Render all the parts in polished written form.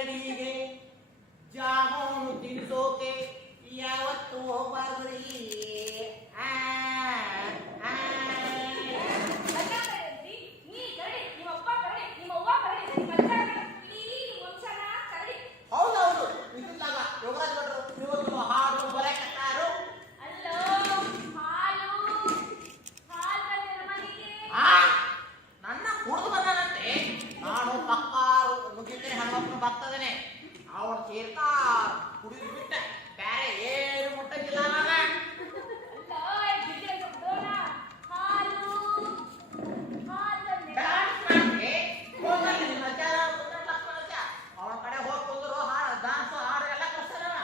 ಅಂಗಡಿಗೆ ಜಾಮೂನು ತಿನ್ನಿಸೋಕೆ ಯಾವತ್ತೂ ಹೋಗ್ಬಾರ್ದ್ರಿ. ಹೌದೌದು, ಇದನ್ನಾಗ ಯೋಗರಾಜ್ ಭಟ್ರು ಇವತ್ತು ಹಾಡು ಬರಕತ್ತಾರು. ನನ್ನ ಕುಡಿದು ಬಂದಾನಂತೆ. ನಾನು ಪಕ್ಕಾರು ಮುಗಿದ್ರೆ ಹನುಮಪ್ಪನ ಭಕ್ತದನೆ. ಅವನು ಸೇರ್ತಾ ಕುಡಿದು ಬಿಟ್ಟ ಬೇರೆ ಏನು ಮುಟ್ಟಂಗಿಲ್ಲ ನಾನು. ಅವನ ಕಡೆ ಹೋಗಿ ಕುಂದ್ರು ಹಾಡು ಡಾನ್ಸ್ ಹಾಡು ಎಲ್ಲ ಕಳ್ಸ್ತಾನ.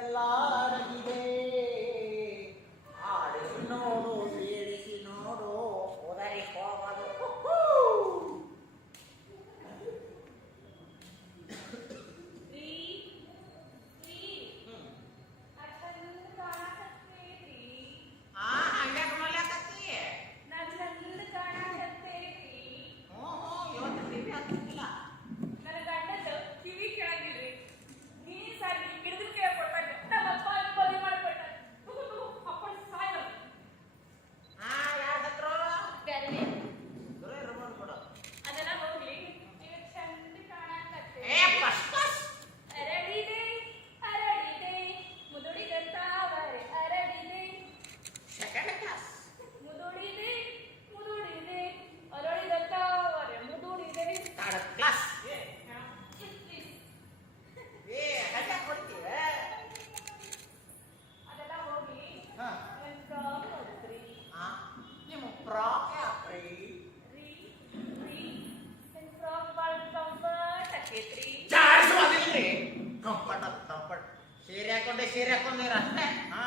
ಎಲ್ಲ ಅಡಗಿದೆ. ಆಡಿಸಿ ನೋಡು ಬೀಳಿಸಿ ನೋಡು ಉದರಿ ಹೋಗದು. ಸೀರೆ ಹಾಕೊಂಡೆ ಸೀರೆ ಹಾಕೊಂಡ್ರ ಅಷ್ಟೇ. ಹಾ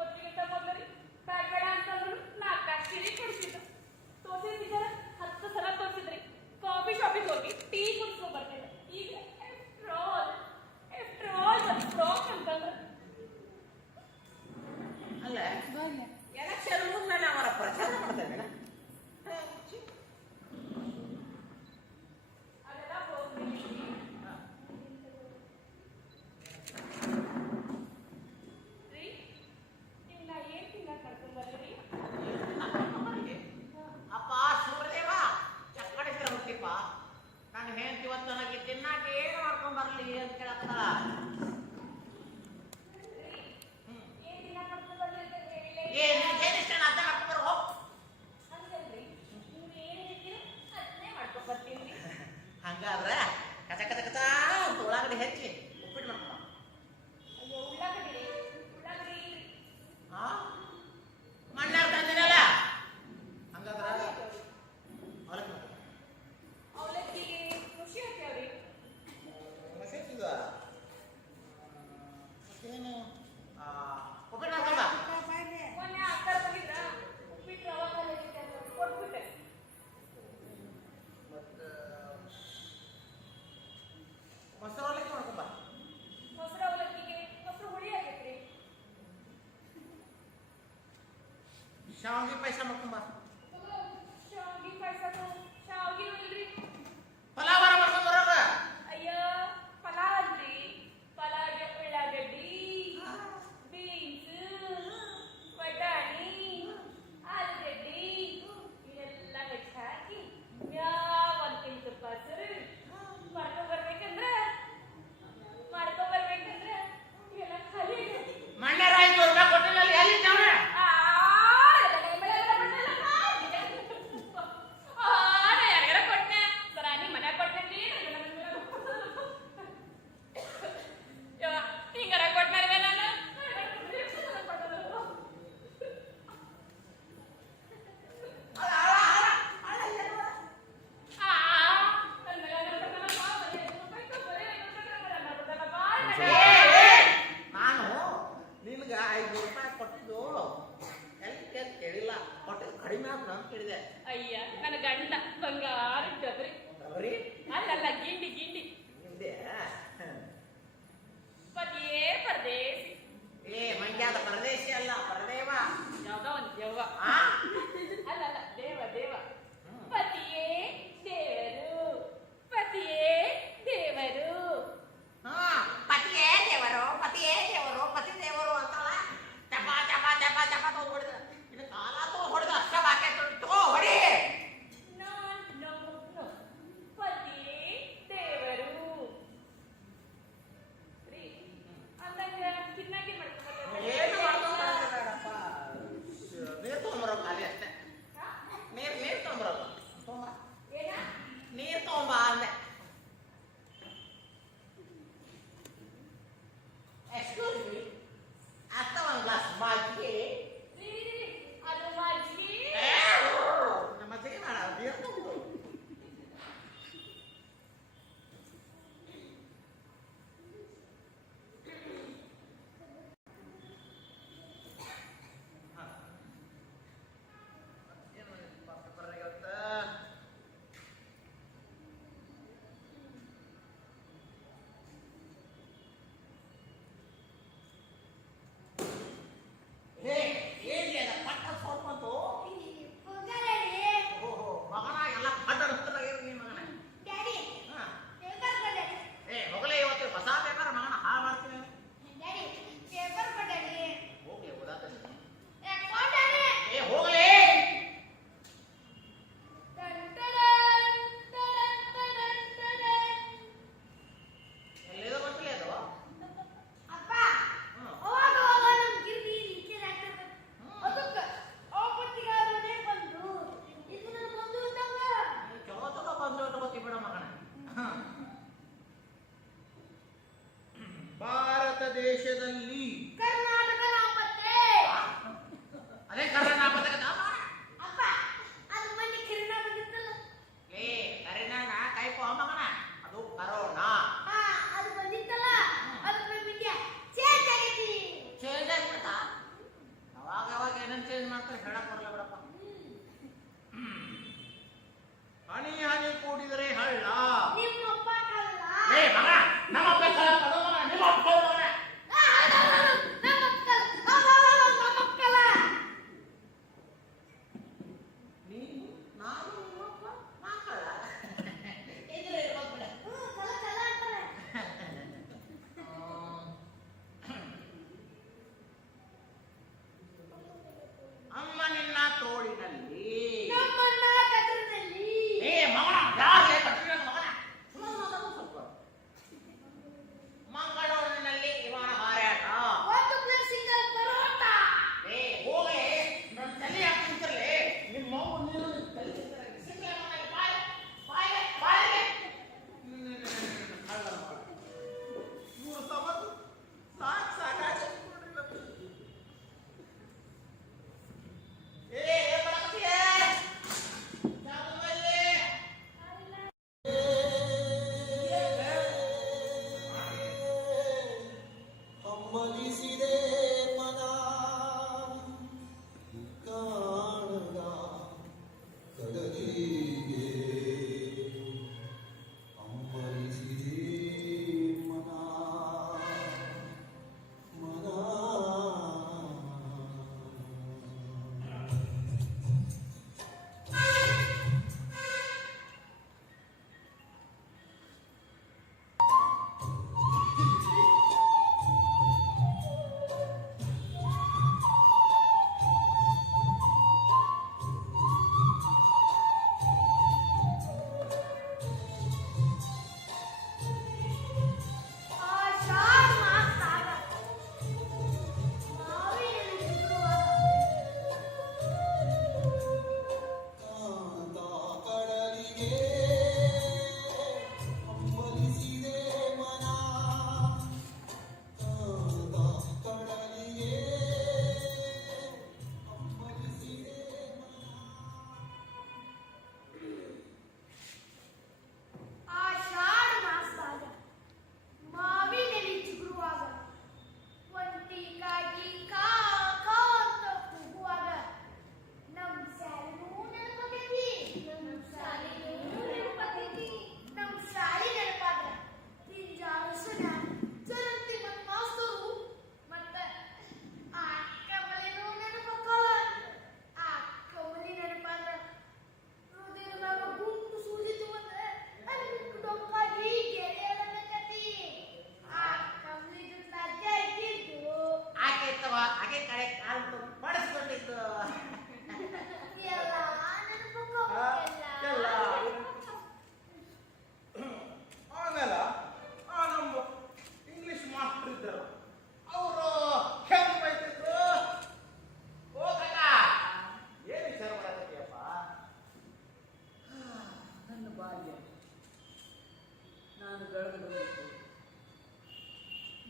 ಒತ್ತಿಗಿಂತ ಮೊದಲು ಬ್ಯಾಡ್ ಬೇಡ ಅಂತಂದ್ರು 4 ಸೀರೆ ಕೊಡಿಸಿದ್ರು. ತೋರಿಸಿದ್ದಾರೆ 10 ಸಲ ತೋರಿಸಿದ್ರಿ. ಕಾಫಿ ಶಾಪಿಗೆ ಹೋಗಿ ಟೀ ಕುಡಿಸ್ಕೊಂಡ್ ಬರ್ತಿದ್ದೆ. ಈಗ ಒಂದು ಫ್ರಾಕ್ ಅಂತಂದ್ರೆ ಅಲ್ಲ ಎಲೆಕ್ಷನ್ ಮುನ್ನ ಅವರ ಪ್ರಚಾರ ಮಾಡ್ತೇವೆ. ಅದೆಲ್ಲ ಹೋಗ್ರಿ. ಅಪ್ಪ ಸೂರ್ಯದೇವ ಚಕ್ಕಡಿದ್ರೆ ಹುಟ್ಟಿಪ್ಪ ನಾನು ಹೇಳ್ತಿ ಇವತ್ತು ನನಗೆ ತಿನ್ನಾಕ ಏನು ಮಾಡ್ಕೊಂಡ್ ಬರ್ಲಿ ಅಂತ ಕೇಳತ್ತಲ್ಲ. ಹಂಗಾದ್ರೆ ಕಚ ಕಚ ಕಚ ಅಂತ ಉಳ್ಳಾಗಡ್ಡಿ ಹೆಚ್ಚಿ ಉಪ್ಪಿಟ್ಟು ಮಾಡ್ಕೊಂಡ. ಅಯ್ಯೋ ಉಳ್ಳಾಗಡ್ಡಿ ಮಣ್ಣಾಗ ತಂದಿನಲ್ಲ ಹಂಗಾದ್ರ ಅವಲಕ್ಕಿಗೆ ಖುಷಿ ಆಗ್ತಾವ್ರಿ. ಏನು ಉಪ್ಪಿಟ್ಟು ಮಾಡ್ಕೊಂಡ. ಮೊನ್ನೆ ಅಕ್ಕರ್ ಬಂದಿದ್ರ ಉಪ್ಪಿಟ್ಟು ರವಾ ಕೊಟ್ಬಿಟ್ಟೆ. ಮತ್ತೆ ಮೊಸರು ಅವಲಕ್ಕಿ ಮಾಡ್ಕೊಂಬ. ಮೊಸರು ಅವಲಕ್ಕಿಗೆ ಮೊಸರು ಹುಳಿ ಆಗೈತ್ರಿ. ಶಾವಿಗೆ ಪಾಯಸ ಮಾಡ್ಕೊಂಬ. ಶಾವಿಗೆ ಪಾಯಸನು ಶಾವಿಗೆ ಇಲ್ರಿ. ಪಲಾವರ ಮಾಡ್ಕೊಂಡ್ ಬರೋದ. ಅಯ್ಯೋ ಪಲಾವ್ ಅಲ್ರಿ. ಪಲಾವ್ಗೆ ಉಳ್ಳಾಗಡ್ಡಿ, ಬೀನ್ಸ್, ಬಟಾಣಿ, ಆಲೂಗಡ್ಡಿ ಇದೆಲ್ಲ ಹೆಚ್ಚು ಹಾಕಿ ಯಾವ ಒಂದು ಕೆಜಿ ತುಪ್ಪ ಹಸಿರು ಮಾಡ್ಕೊಂಡ್ಬರ್ಬೇಕಂದ್ರೆ ಇವೆಲ್ಲ ಖಾಲಿ ಮಣ್ಣೆ ರಾಯಿ ಕೊಟ್ಟಿನಲ್ಲಿ ಎಲ್ಲಿ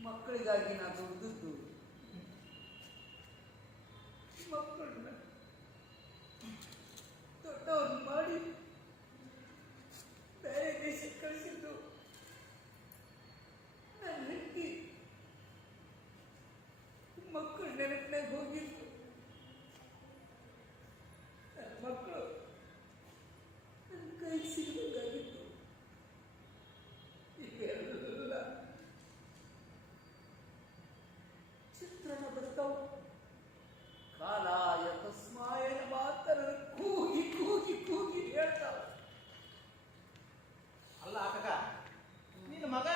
ಮಕ್ಕಳಿಗಾಗಿ ನಾನು ದುಡಿದದ್ದು ಮಕ್ಕಳನ್ನ ದೊಡ್ಡವ್ರು ಮಾಡಿ ಬೇರೆ ದೇಶಕ್ಕೆ ಕಳಿಸಿದ್ದು ನನ್ನ ಹೆಂಡತಿ ಮಕ್ಕಳು ನೆನಪಿನಾಗ ಹೋಗಿದ್ದು ನನ್ನ ಮಕ್ಕಳು ನನ್ನ ಕೈ ಸಿಗಬೇಕಾಗಿತ್ತು ಈಗೆಲ್ಲ ಚಿತ್ರಣ ಬರ್ತಾವ ಕಾಲಾಯ ತಸ್ಮಾಯನ ಮಾತರ ಕೂಗಿ ಕೂಗಿ ಕೂಗಿ ಹೇಳ್ತಾವ. ಅಲ್ಲ ಕಾಕ, ನಿನ್ನ ಮಗ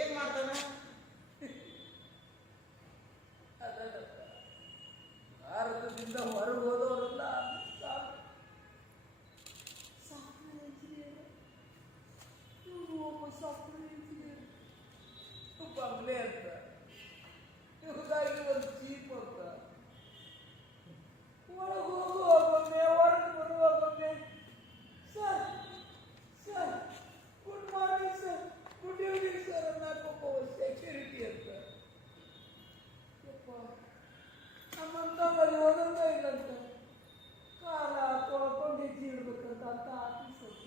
ಏನ್ ಮಾಡ್ತಾನ? ಭಾರತದಿಂದ ಹೊರಗೆ ಹೋದವರೆಲ್ಲ ಸಾಫ್ಟ್ವೇರ್ ಇಂಜಿನಿಯರ್, ಇವರು ಒಬ್ಬ ಸಾಫ್ಟ್ವೇರ್ ಇಂಜಿನಿಯರ್, ಬಂಗ್ಲೆ ಅಂತ ಇವ್ರಿಗಾಗಿ ಒಂದು ಜೀಪ್ ಅಂತ, ಒಳಗೆ ಹೋಗುವ ಬಂದೆ ಹೊರಗೆ ಬರುವ ಬಂದೆ. Sir sir good morning sir, good evening sir ಅನ್ನೋಕ್ಕೊಬ್ಬ ಸೆಕ್ಯೂರಿಟಿ ಅಂತ. ಯಪ್ಪ ನಮ್ಮಂತವಲ್ಲಿ ಓದೋದ ಇಲ್ಲಂತ, ಕಾಲ ತೊಳ್ಕೊಂಡು ಹೆಜ್ಜೆ ಇಡ್ಬೇಕಂತ ಅಂತ ಆಫೀಸ್ ಅಂತ.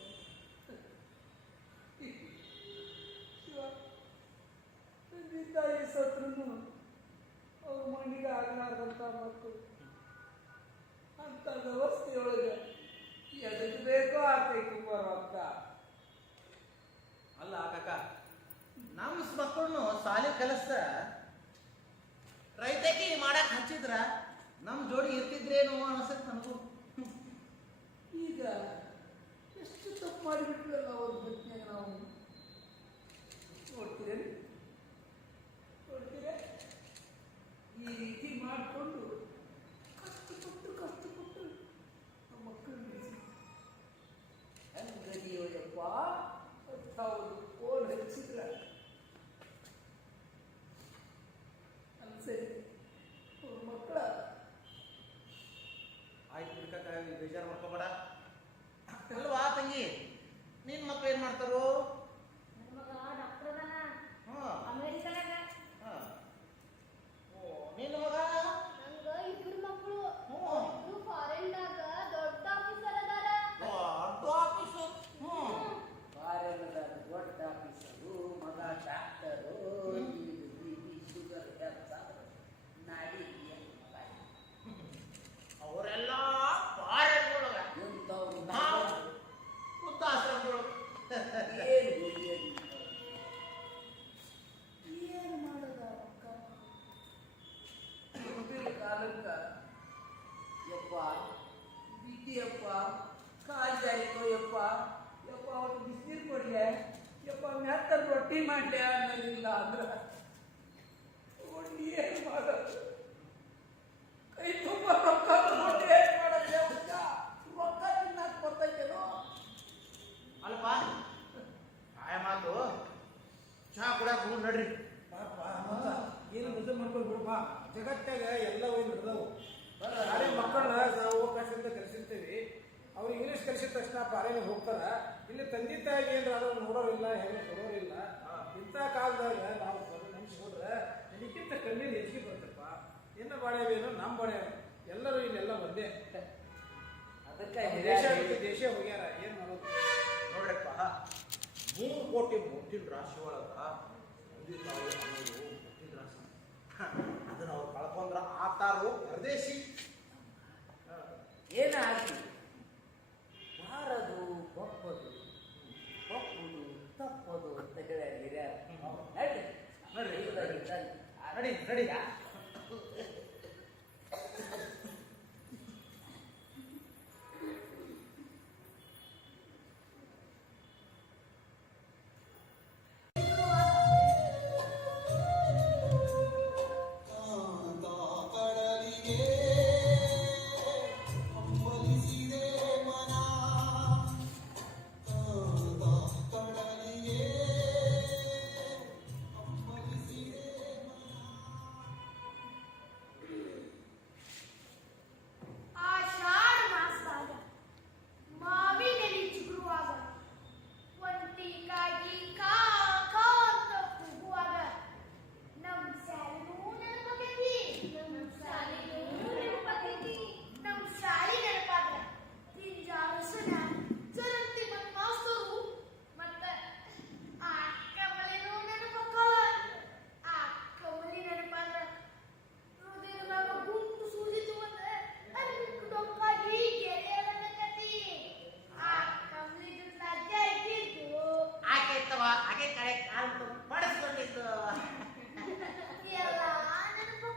ಶಿವ ತಂದೆ ತಾಯಿ ಸತ್ರು ಅವ್ರ ಮಣ್ಣಿಗೆ ಆಗಲಾರ್ದಂಥ ಮಕ್ಕಳು ಅಂತ ವ್ಯವಸ್ಥೆಯೊಳಗೆ ಎದಕ್ಕೆ ಬೇಕೋ ಆಗ್ತೈತಿ ಬರೋಕ್ಕ. ಅಲ್ಲ ಕಾಕ, ನಮ್ಮ ಮಕ್ಕಳನ್ನು ಸಾಲಿ ಕಲಿಸ್ತ ರೈತಕಿ ಮಾಡಕ್ ಹಚ್ಚಿದ್ರ ನಮ್ ಜೋಡಿ ಇರ್ತಿದ್ರೇನು ಅನ್ಸತ್ ನನಗೂ. ಈಗ ಎಷ್ಟು ತಪ್ಪು ಮಾಡಿಬಿಟ್ವಲ್ಲ ಅವ್ರ ಬದುಕಿನಾಗ ನಾವು. ನೋಡ್ತೀರೇನು ನೋಡ್ತೀರ, ಈ ರೀತಿ ಮಾಡಿಕೊಂಡು ಕಷ್ಟಪಟ್ಟು ನಮ್ಮ ಮಕ್ಕಳು ಹೆಂಗದಿಯೋಯಪ್ಪ ಹೌದು ಫೋನ್ ಹಚ್ಚಿದ್ರ ಸರಿ ಅವ್ರ ಮಕ್ಕಳ ಆಯ್ತು ಬಿಡ್ಕಾಕ, ಬೇಜಾರು ಮಾಡ್ಕೋಬೇಡ. ಅಲ್ವಾ ತಂಗಿ, ನಿನ್ ಮಕ್ಳು ಏನ್ ಮಾಡ್ತಾರೋ? ನನ್ನ ಮಗ ಡಾಕ್ಟರ್ ಅದಾನ ಹಾ ಅಮೇರಿಕಾದಾಗ. ಹಾ. ಓ, ನಿನ್ನ ಮಗ? ನಂಗ ಇಬ್ರು ಮಕ್ಕಳು, ಹ್ಮ್. ಇಬ್ರು ಫಾರಿನ್ದಾಗ ದೊಡ್ಡ ಆಫೀಸರ್ ಅದಾರ. ದೊಡ್ಡ ಆಫೀಸರ್. ಬಾರೆಲ್ಲದ ದೊಡ್ಡ ಆಫೀಸರು, ಮಗ ಡಾಕ್ಟರು, ಶುಗರ್ ನಾಡಿ ಅವರೆಲ್ಲ ಪಾರೊಳಗ ಎಂಥವ್ರು ನಾವು ವೃದ್ಧಾಶ್ರಮದೊಳಗ. ಏನು ಮಾಡೋದ ಅಕ್ಕ? ಮುಂದಿನ ಕಾಲಕ್ಕ ಯಪ್ಪ ಬಿಟ್ಟಿಯಪ್ಪ, ಕಾಲು ಜಾರಿಕೋ ಯಪ್ಪ, ಯಪ್ಪ ಅವ್ರು ಬಿಸಿನೀರು ಕೊಡ್ಲೆ, ಯಪ್ಪ ಮೆತ್ತದ ರೊಟ್ಟಿ ಮಾಡ್ಲೆ ಅನ್ನೋದಿಲ್ಲ ಅಂದ್ರೆ ಏನು ಮಾಡೋದು? ಕೈ ತುಂಬ ರೊಕ್ಕ ತಗೊಂಡು ಏನು ಮಾಡೋದು? ರೊಕ್ಕ ತಿನ್ನಕ್ಕೆ ಬರ್ತೈತೇನೋ? ಅಲ್ಪ ಆಯ ಮಾತು ಚಹಾ ಕುಡಿಯಾಕ ಹೋಗ್ ನಡ್ರಿ. ಪಾಪ ಮತ್ತ ಏನು ಮದುವೆ ಮಾಡ್ಕೊಂಡು ಬಿಡಪ್ಪ, ಜಗತ್ತಾಗ ಎಲ್ಲವೂ ನಡೆದವು. ನಾಳೆ ಮಕ್ಕಳನ್ನ ನಾವು ಅವಕಾಶದಿಂದ ಕಲಿಸಿರ್ತೀವಿ, ಅವ್ರು ಇಂಗ್ಲೀಷ್ ಕಲಿಸಿದ ತಕ್ಷಣ ಪಾರೇನೆ ಹೋಗ್ತಾರ. ಇಲ್ಲಿ ತಂದೆ ತಾಯಿಗೆ ಏನಾದ್ರು ನೋಡೋರಿಲ್ಲ, ಹೆಂಗೆ ಕೊಡೋರಿಲ್ಲ. ಇಂಥ ಕಾಲದಾಗ ನಾವು ನೆನೆಸ್ಕೊಂಡ್ರೆ ಇದಕ್ಕಿಂತ ಕಣ್ಣೀರು ಹೆಚ್ಚಿಗೆ ಬರ್ತಪ್ಪ. ಏನ ಬಾಳ್ಯಾವೇನೋ ನಮ್ಮ ಬಾಳ್ಯಾವ, ಎಲ್ಲರೂ ಇಲ್ಲೆಲ್ಲ ಒಂದೇ. ಅದಕ್ಕೆ ದೇಶ ಬಿಟ್ಟು ದೇಶ ಹೋಗ್ಯಾರ, ಏನು ಮಾಡೋದು? ನೋಡ್ರಪ್ಪ, 3 ಕೋಟಿ ಮುಟ್ಟಿನ ರಾಶಿ ಒಳಗ ತಂದೆ ತಾಯಿ ಅನ್ನೋದು ಮುಟ್ಟಿನ ರಾಶಿ. ಅದನ್ನ ಅವ್ರು ಕಳ್ಕೊಂಡ್ರ ಆತಾರು ಪರದೇಶಿ. ಏನಾಗಿ ಮಾರದು ಒಪ್ಪದು ಒಪ್ಪುದು ತಪ್ಪದು ಅಂತ ಹೇಳ್ಯಾರ ಹಿರಿಯರು. ನಡ್ರಿ ನಡ್ರಿ ನಡಿ ನಡಿ. ಮಾಡಿಸ್ಕೊಂಡಿದ್ದು ಎಲ್ಲ ನೆನಪು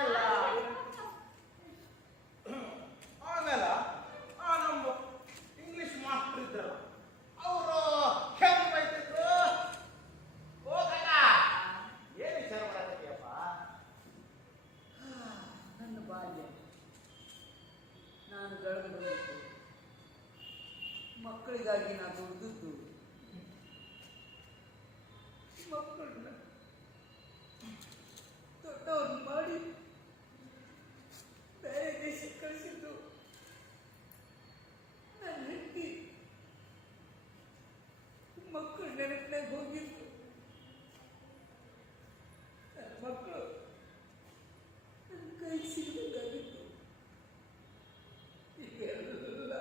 ಎಲ್ಲ ಆಮೇಲೆ ನಮ್ಮ ಇಂಗ್ಲಿಷ್ ಮಾಸ್ಟರ್ ಇದ್ದರು ಅವರು ಹೆಂಗ್ ಬೈತಿದ್ರು ಹೋಗಲ್ಲ ಏನು ವಿಚಾರ ಮಾಡಕತ್ತೀಯಪ್ಪ ನನ್ನ ಬಾಲ್ಯ ನಾನು ಬೆಳೆದು ಬಂದಿದ್ದು ಮಕ್ಕಳಿಗಾಗಿ ನಾನು ದುಡಿದದ್ದು ಮಕ್ಕಳನ್ನ ದೊಡ್ಡವ್ರು ಮಾಡಿ ಬೇರೆ ದೇಶಕ್ಕೆ ಕಳಿಸಿದ್ದು ನನ್ನ ಹೆಂಡತಿ ಮಕ್ಕಳು ನೆನಪಿನಾಗ ಹೋಗಿದ್ದು ನನ್ನ ಮಕ್ಕಳು ನನ್ನ ಕೈ ಸಿಗಬೇಕಾಗಿತ್ತು ಈಗೆಲ್ಲ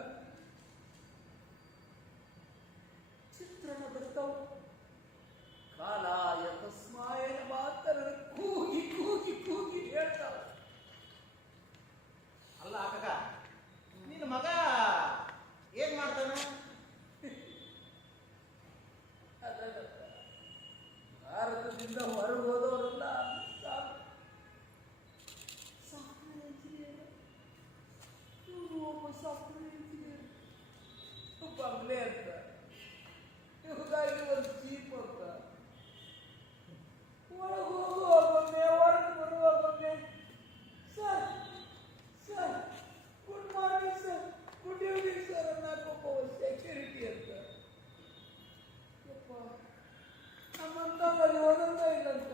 ಚಿತ್ರಣ ಬರ್ತಾವ ಕಾಲಾಯ ತಸ್ಮಾಯನ ಮಾತರ ಕೂಗಿ ಕೂಗಿ ಕೂಗಿ ಹೇಳ್ತಾವ ಅಲ್ಲ ಕಾಕ ನಿನ್ನ ಮಗ ಏನ್ ಮಾಡ್ತಾನ ಭಾರತದಿಂದ ಹೊರಗೆ ಹೋದವರೆಲ್ಲ ಸಾಫ್ಟ್ವೇರ್ ಇಂಜಿನಿಯರ್ ಇವರು ಒಬ್ಬ ಸಾಫ್ಟ್ವೇರ್ ಇಂಜಿನಿಯರ್ ಬಂಗ್ಲೆ ಅಂತ ಇವ್ರಿಗಾಗಿ ಒಂದು ಜೀಪ್ ಅಂತ ಒಳಗೆ ಹೋಗುವ ಬಂದೆ ಹೊರಗೆ ಬರುವ ಬಂದೆ sir sir good morning sir good evening sir ಅನ್ನೋಕೊಬ್ಬ ಸೆಕ್ಯೂರಿಟಿ ಅಂತ ಯಪ್ಪ ನಮ್ಮಂತಲ್ಲಿ ಓದೋದ ಇಲ್ಲಂತ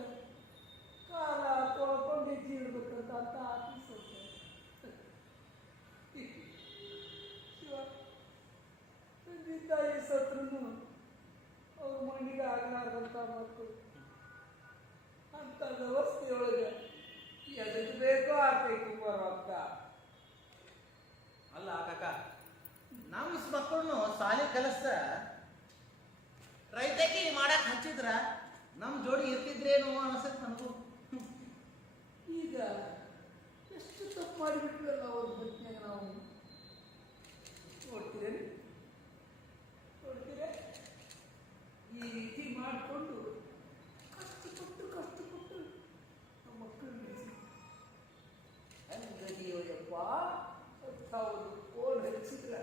ಕಾಲ ತೊಳ್ಕೊಂಡು ಹೆಜ್ಜೆ ಇಡ್ಬೇಕಂತ ಅಂತ ಆಫೀಸ್ ಅಂತ ಶಿವ ತಂದೆ ತಾಯಿ ಸತ್ರು ಅವ್ರ ಮಣ್ಣಿಗೆ ಆಗಲಾರ್ದಂಥ ಮಕ್ಕಳು ಅಂತ ವ್ಯವಸ್ಥೆಯೊಳಗೆ ಎದಕ್ಕೆ ಬೇಕೋ ಆಗ್ಬೇಕು ಬರೋಂತ ಅಲ್ಲ ಕಾಕ ನಮ್ಮ ಮಕ್ಕಳನ್ನು ಸಾಲಿ ಕಲಿಸ್ದ ರೈತಕಿ ಮಾಡಕ್ ಹಚ್ಚಿದ್ರ ನಮ್ ಜೋಡಿ ಇರ್ತಿದ್ರೇನು ಅನ್ಸತ್ ನನಗೂ ಈಗ ಎಷ್ಟು ತಪ್ಪು ಮಾಡಿಬಿಟ್ವಲ್ಲ ಅವ್ರ ಬದುಕಿನಾಗ ನಾವು ನೋಡ್ತೀರೇನು ನೋಡ್ತೀರ ಈ ರೀತಿ ಮಾಡಿಕೊಂಡು ಕಷ್ಟಪಟ್ಟು ನಮ್ಮ ಮಕ್ಕಳು ಹಂಗದಿಯೋಯಪ್ಪ 10,000 ಫೋನ್ ಹಚ್ಚಿದ್ರ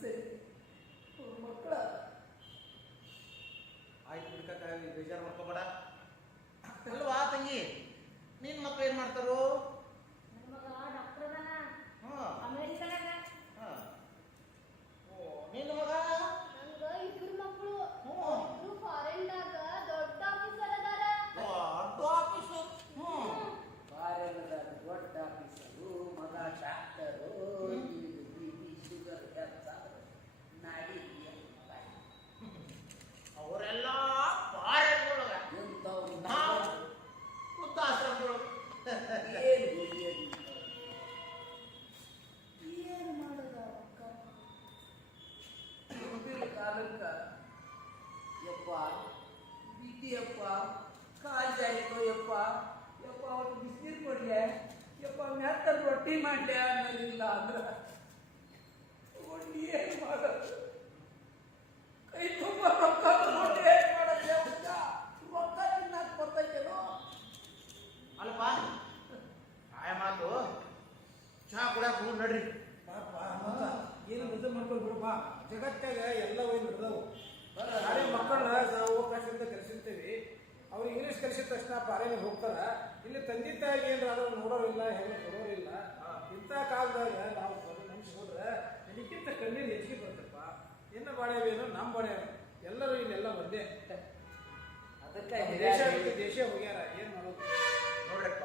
ಸರಿ ಅವ್ರ ಮಕ್ಕಳ ಆಯ್ತು ಬಿಡ್ಕಾಕ ಬೇಜಾರು ಮಾಡ್ಕೋಬೇಡ ಅಲ್ವಾ ತಂಗಿ ನಿನ್ ಮಕ್ಳು ಏನ್ ಮಾಡ್ತಾರೋ ನನ್ನ ಮಗ ಡಾಕ್ಟರ್ ಅದಾನ ಹಾ ಅಮೆರಿಕದಾಗ ಹಾ ಓ ನಿನ್ನ ಮಗ ನಂಗ ಇಬ್ರು ಮಕ್ಕಳು ಹ್ಮ್. ಇಬ್ರು ಫಾರಿನ್ದಾಗ ದೊಡ್ಡ ಆಫೀಸರ್ ಅದಾರ ದೊಡ್ಡ ಆಫೀಸರ್ ಬಾರೆಲ್ಲದಾಗ ದೊಡ್ಡ ಆಫೀಸರು ಮಗ ಡಾಕ್ಟರು ಬಿ ಪಿ ಶುಗರ್ ನಾಡಿ ಅವರೆಲ್ಲ ಪಾರೆಗಳೊಳಗ ಎಂಥವ್ರು ನಾವು ವೃದ್ಧಾಶ್ರಮದೊಳಗ ಏನು ಏನು ಮಾಡೋದ ಅಕ್ಕ ಮುಂದಿನ ಕಾಲಕ್ಕ ಯಪ್ಪ ಬಿದ್ದಿಯಪ್ಪ ಕಾಲ್ ಜಾಯ್ಕೋ ಯಪ್ಪ ಯಪ್ಪ ಅವ್ರು ಬಿಸಿನೀರು ಕೊಡ್ಲೆ ಯಪ್ಪ ಮೆತ್ತದ ರೊಟ್ಟಿ ಮಾಡ್ಲೆ ಅನ್ನೋದಿಲ್ಲ ಅಂದ್ರ ಏನು ಮಾಡೋದು ಕೈ ತುಂಬ ರೊಕ್ಕ ತಗೊಂಡು ಏನ್ ಮಾಡೋದು ಯಪ್ಪ? ರೊಕ್ಕ ತಿನ್ನಕ್ ಬರ್ತೈತೇನೋ ಅಲ್ಪ ಆಯ ಮಾತು ಚಹಾ ಕುಡಿಯಾಕ ಹೋಗಿ ನಡ್ರಿ ಪಾಪ ಮತ್ತ ಏನು ಮದುವೆ ಮಾಡ್ಕೊಂಡು ಬಿಡಪ್ಪ ಜಗತ್ತಾಗ ಎಲ್ಲ ಹೋಗಿ ನಡೆದವು ನಾಳೆ ಮಕ್ಕಳನ್ನ ನಾವು ಅವಕಾಶದಿಂದ ಕಲಿಸಿರ್ತೀವಿ ಅವ್ರು ಇಂಗ್ಲೀಷ್ ಕಲಿಸಿದ ತಕ್ಷಣ ಪಾರೇನಿಗೆ ಹೋಗ್ತಾರ ಇಲ್ಲಿ ತಂದೆ ತಾಯಿಗೆ ಏನ್ರ ಅದನ್ನು ನೋಡೋರಿಲ್ಲ ಹೆಣ್ಣು ಕೊಡೋರಿಲ್ಲ ಇಂಥ ಕಾಲದಾಗ ನಾವು ಮನುಷ್ಯ ಹೋದ್ರೆ ಇದಕ್ಕಿಂತ ಕಣ್ಣೀರು ಹೆಚ್ಚಿಗೆ ಬರ್ತಪ್ಪ ಇನ್ನು ಬಾಳೆವೇನು ನಮ್ಮ ಬಾಳೆವೇನು ಎಲ್ಲರೂ ಇಲ್ಲೆಲ್ಲ ಒಂದೇ ಅದಕ್ಕೆ ದೇಶ ಬಿಟ್ಟು ದೇಶ ಹೋಗ್ಯಾರ ಏನ್ ಮಾಡೋದು ನೋಡ್ರಪ್ಪ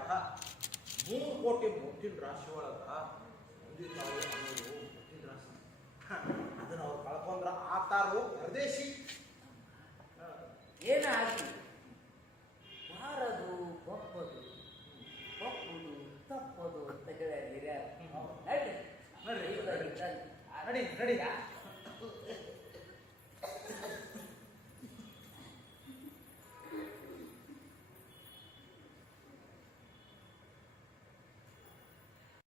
3 ಕೋಟಿ ಮುತ್ತಿನ ರಾಶಿ ಒಳಗ ತಂದೆ ತಾಯಿ ಅನ್ನೋದು ಮುತ್ತಿನ ರಾಶಿ ಅದನ್ನ ಅವ್ರು ಕಳ್ಕೊಂಡ್ರ ಆತಾರು ಪರದೇಶಿ ಏನಾಗಿ